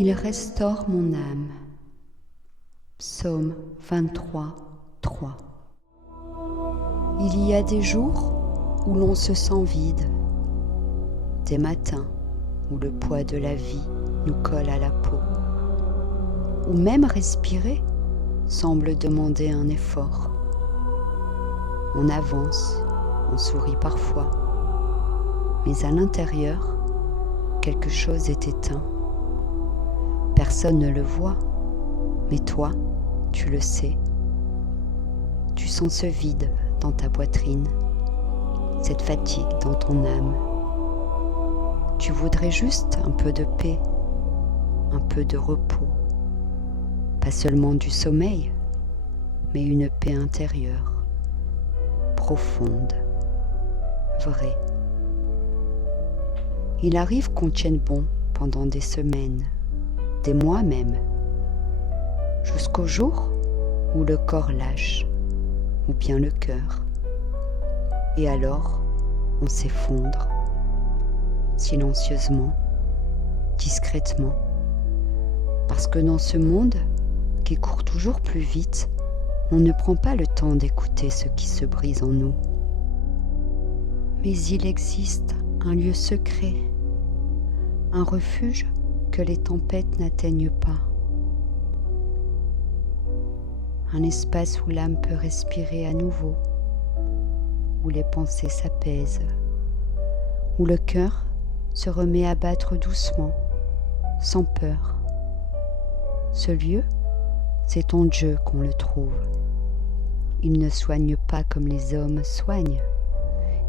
Il restaure mon âme. Psaume 23, 3. Il y a des jours où l'on se sent vide, des matins où le poids de la vie nous colle à la peau, où même respirer semble demander un effort. On avance, on sourit parfois, mais à l'intérieur, quelque chose est éteint. Personne ne le voit, mais toi, tu le sais. Tu sens ce vide dans ta poitrine, cette fatigue dans ton âme. Tu voudrais juste un peu de paix, un peu de repos. Pas seulement du sommeil, mais une paix intérieure, profonde, vraie. Il arrive qu'on tienne bon pendant des semaines, des mois même, jusqu'au jour où le corps lâche, ou bien le cœur. Et alors, on s'effondre, silencieusement, discrètement, parce que dans ce monde qui court toujours plus vite, on ne prend pas le temps d'écouter ce qui se brise en nous. Mais il existe un lieu secret, un refuge que les tempêtes n'atteignent pas. Un espace où l'âme peut respirer à nouveau, où les pensées s'apaisent, où le cœur se remet à battre doucement, sans peur. Ce lieu, c'est en Dieu qu'on le trouve. Il ne soigne pas comme les hommes soignent.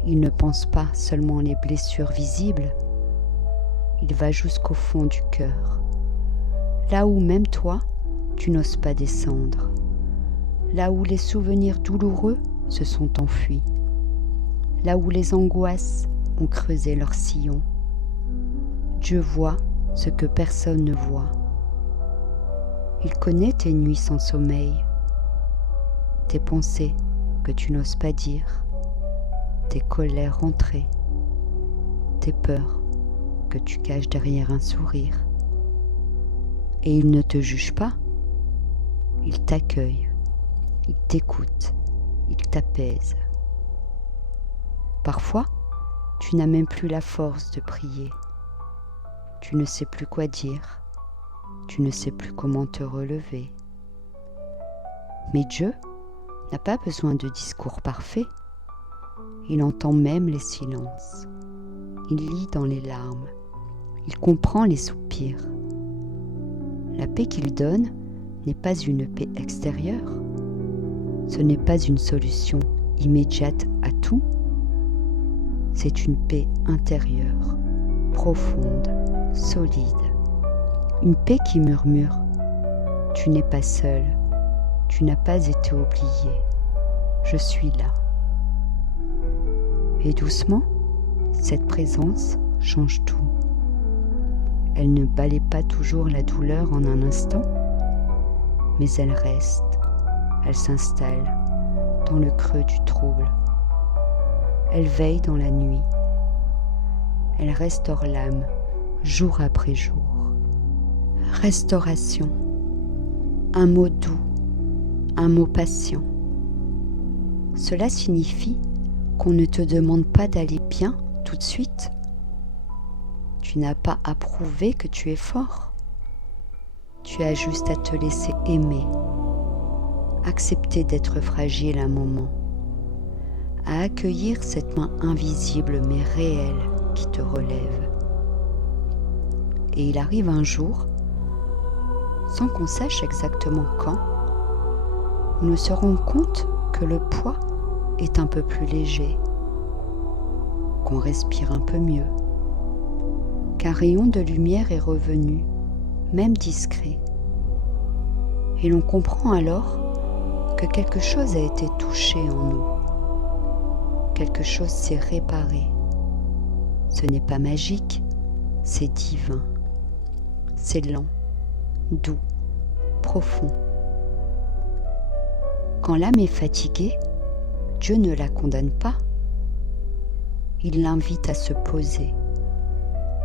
Il ne pense pas seulement les blessures visibles. Il va jusqu'au fond du cœur, là où même toi, tu n'oses pas descendre, là où les souvenirs douloureux se sont enfuis, là où les angoisses ont creusé leur sillon. Dieu voit ce que personne ne voit. Il connaît tes nuits sans sommeil, tes pensées que tu n'oses pas dire, tes colères rentrées, tes peurs que tu caches derrière un sourire. Et il ne te juge pas, il t'accueille, il t'écoute, il t'apaise. Parfois, tu n'as même plus la force de prier. Tu ne sais plus quoi dire, tu ne sais plus comment te relever. Mais Dieu n'a pas besoin de discours parfaits. Il entend même les silences. Il lit dans les larmes. Il comprend les soupirs. La paix qu'il donne n'est pas une paix extérieure. Ce n'est pas une solution immédiate à tout. C'est une paix intérieure, profonde, solide. Une paix qui murmure « Tu n'es pas seul, tu n'as pas été oublié, je suis là ». Et doucement, cette présence change tout. Elle ne balaie pas toujours la douleur en un instant, mais elle reste, elle s'installe dans le creux du trouble. Elle veille dans la nuit. Elle restaure l'âme jour après jour. Restauration, un mot doux, un mot patient. Cela signifie qu'on ne te demande pas d'aller bien tout de suite. Tu n'as pas à prouver que tu es fort. Tu as juste à te laisser aimer, accepter d'être fragile un moment, à accueillir cette main invisible mais réelle qui te relève. Et il arrive un jour, sans qu'on sache exactement quand, on ne se rend compte que le poids est un peu plus léger, qu'on respire un peu mieux, qu'un rayon de lumière est revenu, même discret. Et l'on comprend alors que quelque chose a été touché en nous, quelque chose s'est réparé. Ce n'est pas magique, c'est divin, c'est lent, doux, profond. Quand l'âme est fatiguée, Dieu ne la condamne pas. Il l'invite à se poser,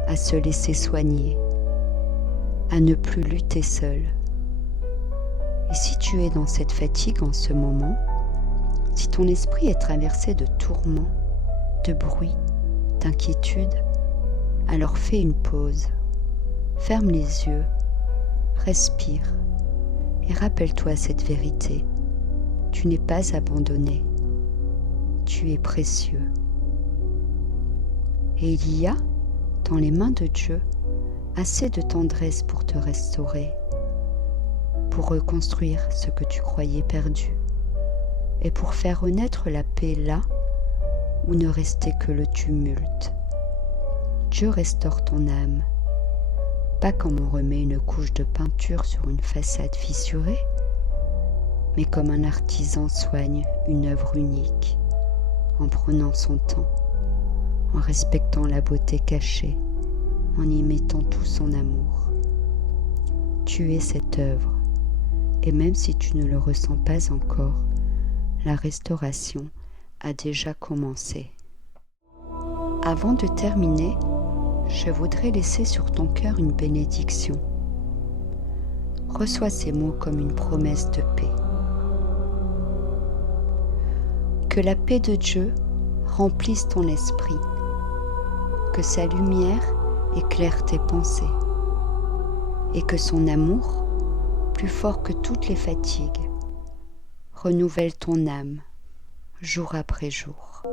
à se laisser soigner, à ne plus lutter seul. Et si tu es dans cette fatigue en ce moment, si ton esprit est traversé de tourments, de bruit, d'inquiétude, alors fais une pause, ferme les yeux, respire et rappelle-toi cette vérité. Tu n'es pas abandonné, tu es précieux. Et il y a, dans les mains de Dieu, assez de tendresse pour te restaurer, pour reconstruire ce que tu croyais perdu, et pour faire renaître la paix là où ne restait que le tumulte. Dieu restaure ton âme, pas comme on remet une couche de peinture sur une façade fissurée, mais comme un artisan soigne une œuvre unique, en prenant son temps, en respectant la beauté cachée, en y mettant tout son amour. Tu es cette œuvre, et même si tu ne le ressens pas encore, la restauration a déjà commencé. Avant de terminer, je voudrais laisser sur ton cœur une bénédiction. Reçois ces mots comme une promesse de paix. Que la paix de Dieu remplisse ton esprit, que sa lumière éclaire tes pensées, et que son amour, plus fort que toutes les fatigues, renouvelle ton âme jour après jour.